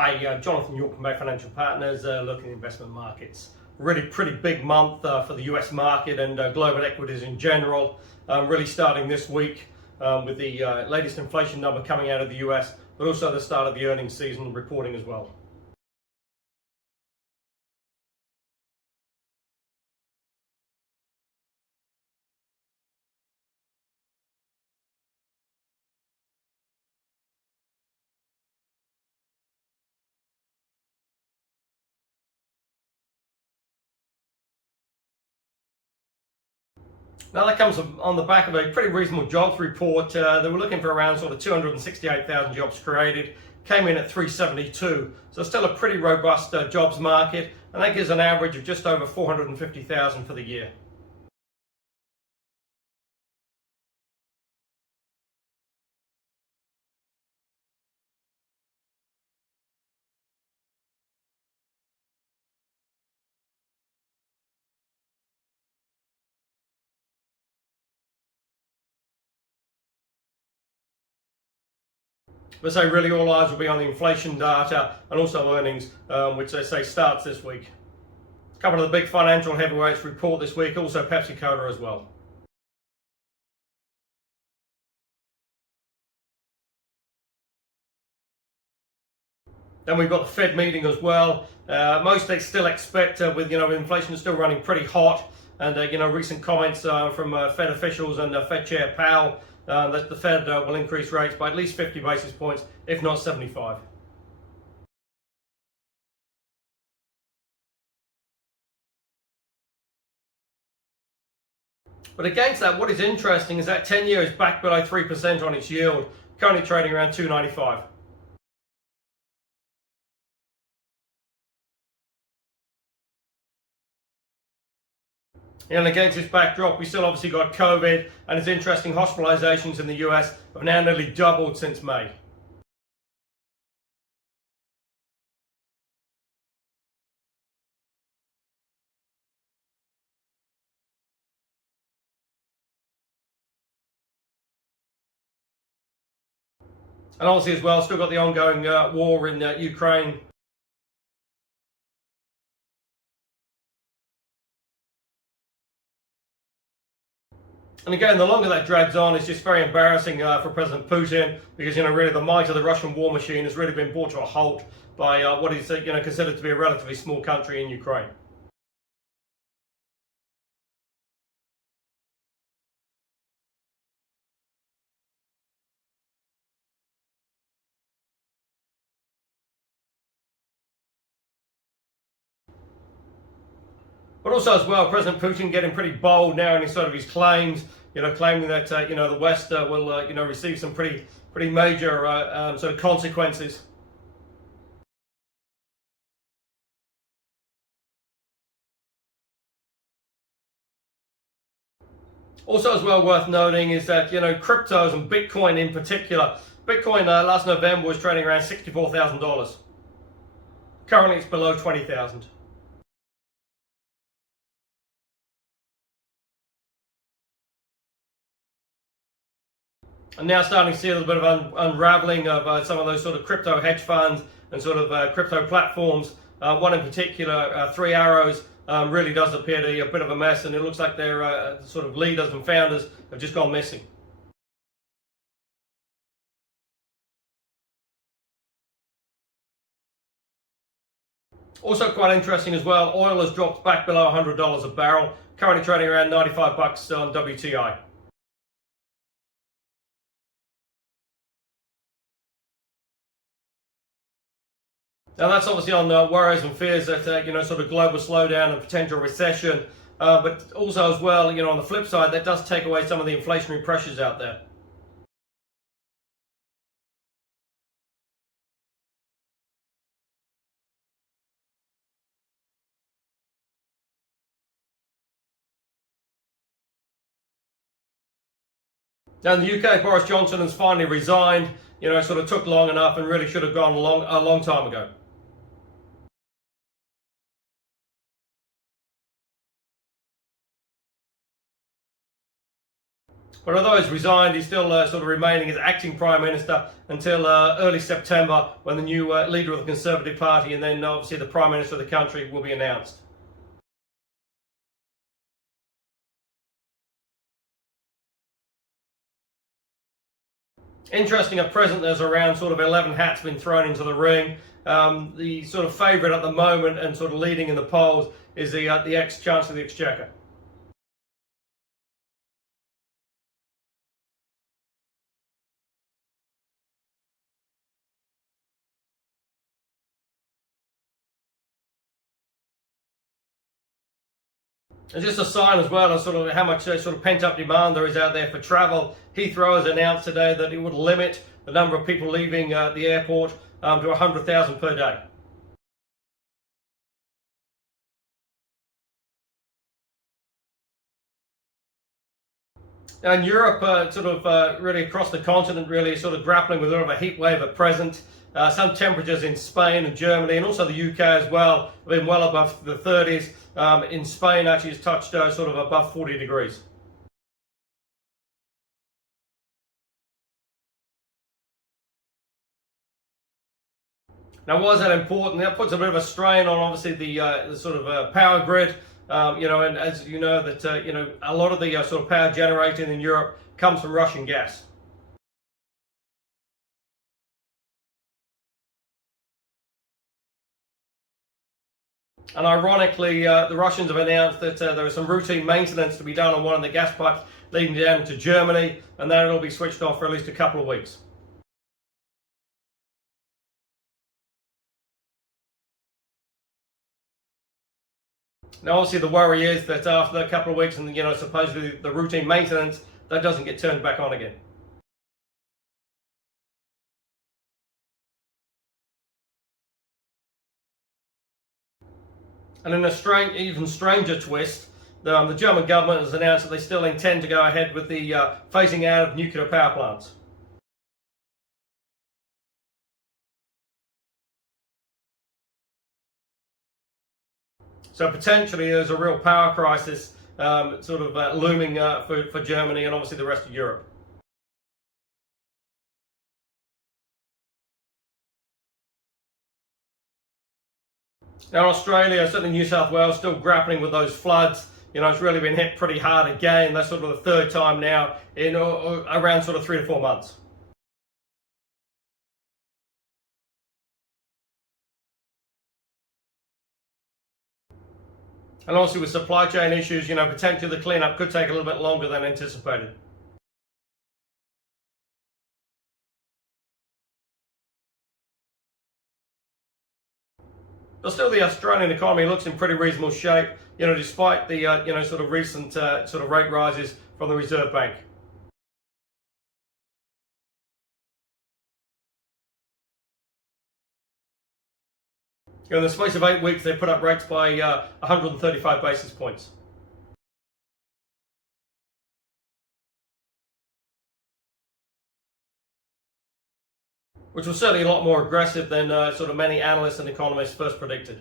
Hi, Jonathan York from Bay Financial Partners, looking at investment markets. Really pretty big month for the US market and global equities in general. Really starting this week with the latest inflation number coming out of the US, but also the start of the earnings season reporting as well. Now that comes on the back of a pretty reasonable jobs report. They were looking for around sort of 268,000 jobs created, came in at 372. So still a pretty robust jobs market, and that gives an average of just over 450,000 for the year. But say really all eyes will be on the inflation data and also earnings, which they say starts this week. A couple of the big financial heavyweights report this week, also Pepsi-Cola as well. Then we've got the Fed meeting as well. Most they still expect, with inflation still running pretty hot, and recent comments from Fed officials and Fed Chair Powell that the Fed will increase rates by at least 50 basis points, if not 75. But against that, what is interesting is that 10-year is back below 3% on its yield, currently trading around 295. And against this backdrop, we still obviously got COVID, and it's interesting, hospitalizations in the US have now nearly doubled since May. And obviously as well, still got the ongoing war in Ukraine. And again, the longer that drags on, it's just very embarrassing for President Putin, because really the might of the Russian war machine has really been brought to a halt by what is considered to be a relatively small country in Ukraine. But also as well, President Putin getting pretty bold now in his his claims, claiming that the West will receive some pretty major sort of consequences. Also as well worth noting is that cryptos and Bitcoin in particular. Bitcoin last November was trading around $64,000. Currently it's below 20,000. And now starting to see a little bit of unraveling of some of those sort of crypto hedge funds and sort of crypto platforms. One in particular, Three Arrows, really does appear to be a bit of a mess, and it looks like their sort of leaders and founders have just gone missing. Also quite interesting as well, oil has dropped back below $100 a barrel, currently trading around 95 bucks on WTI. Now that's obviously on worries and fears that sort of global slowdown and potential recession, but also as well, on the flip side, that does take away some of the inflationary pressures out there. Now in the UK, Boris Johnson has finally resigned. It sort of took long enough and really should have gone a long time ago. But although he's resigned, he's still sort of remaining as acting Prime Minister until early September, when the new leader of the Conservative Party and then obviously the Prime Minister of the country will be announced. Interesting, at present there's around sort of 11 hats been thrown into the ring. The sort of favourite at the moment and sort of leading in the polls is the ex-Chancellor of the Exchequer. And just a sign as well of sort of how much sort of pent-up demand there is out there for travel. Heathrow has announced today that it would limit the number of people leaving the airport to 100,000 per day. And Europe, really across the continent, really sort of grappling with a bit of a heat wave at present. Some temperatures in Spain and Germany, and also the UK as well, have been well above the 30s. In Spain, actually, it's touched sort of above 40 degrees. Now, why is that important? That puts a bit of a strain on, obviously, the sort of power grid. And as you know, that a lot of the sort of power generated in Europe comes from Russian gas. And ironically, the Russians have announced that there is some routine maintenance to be done on one of the gas pipes leading down to Germany, and that will be switched off for at least a couple of weeks. Now, obviously, the worry is that after a couple of weeks and supposedly the routine maintenance, that doesn't get turned back on again. And in a even stranger twist, the German government has announced that they still intend to go ahead with the phasing out of nuclear power plants. So potentially there's a real power crisis looming for Germany and obviously the rest of Europe. Now, Australia, certainly New South Wales, still grappling with those floods. It's really been hit pretty hard again. That's sort of the third time now in around sort of 3 to 4 months. And also with supply chain issues, potentially the cleanup could take a little bit longer than anticipated. But still, the Australian economy looks in pretty reasonable shape, despite the sort of recent sort of rate rises from the Reserve Bank. In the space of 8 weeks, they put up rates by 135 basis points. Which was certainly a lot more aggressive than sort of many analysts and economists first predicted.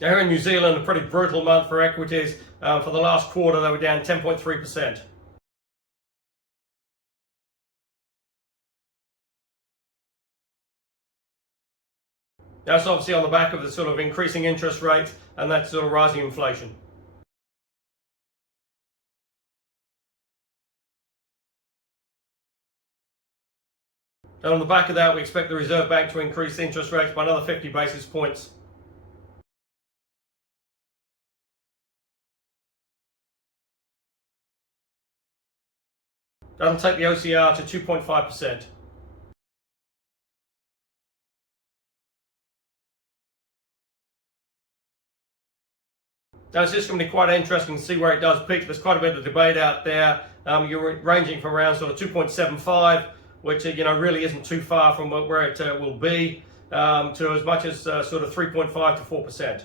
Now, here in New Zealand, a pretty brutal month for equities. For the last quarter, they were down 10.3%. That's obviously on the back of the sort of increasing interest rates and that sort of rising inflation. And on the back of that, we expect the Reserve Bank to increase interest rates by another 50 basis points. That'll take the OCR to 2.5%. Now, it's just going to be quite interesting to see where it does peak. There's quite a bit of debate out there. You're ranging from around sort of 2.75, which really isn't too far from where it will be, to as much as sort of 3.5 to 4%.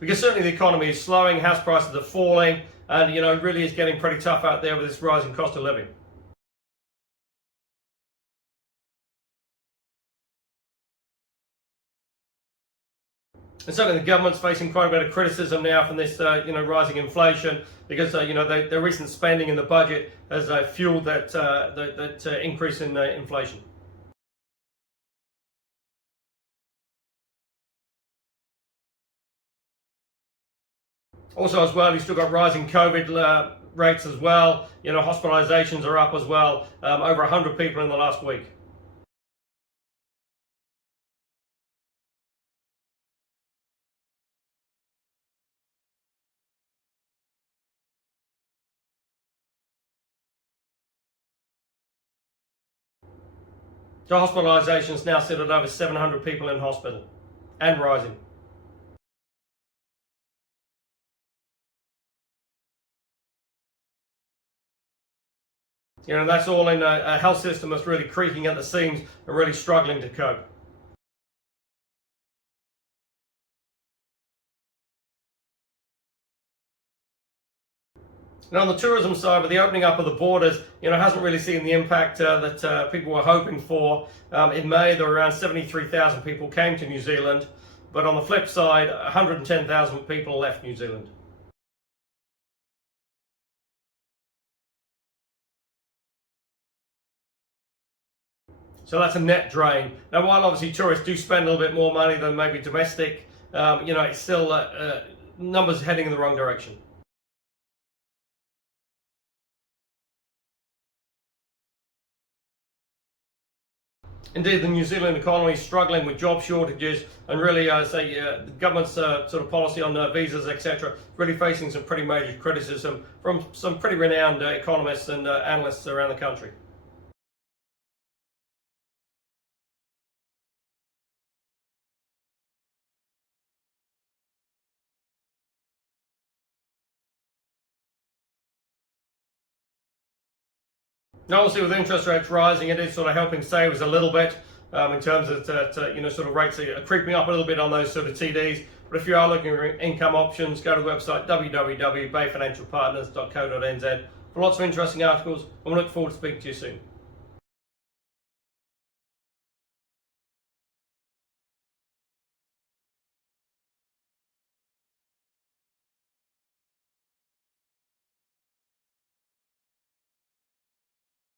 Because certainly the economy is slowing, house prices are falling, and it really is getting pretty tough out there with this rising cost of living. And certainly the government's facing quite a bit of criticism now from this, rising inflation because, their recent spending in the budget has fueled that increase in inflation. Also, as well, you've still got rising COVID rates as well. Hospitalizations are up as well. Over 100 people in the last week. So hospitalizations now sit at over 700 people in hospital and rising. That's all in a health system that's really creaking at the seams and really struggling to cope. And on the tourism side, with the opening up of the borders, hasn't really seen the impact that people were hoping for. In May, there were around 73,000 people came to New Zealand, but on the flip side, 110,000 people left New Zealand. So that's a net drain. Now, while obviously tourists do spend a little bit more money than maybe domestic, it's still numbers heading in the wrong direction. Indeed, the New Zealand economy is struggling with job shortages and really, the government's sort of policy on visas, etc., really facing some pretty major criticism from some pretty renowned economists and analysts around the country. Now, obviously, with interest rates rising, it is sort of helping savers a little bit in terms of sort of rates are creeping up a little bit on those sort of TDs. But if you are looking for income options, go to the website www.bayfinancialpartners.co.nz for lots of interesting articles. And we look forward to speaking to you soon.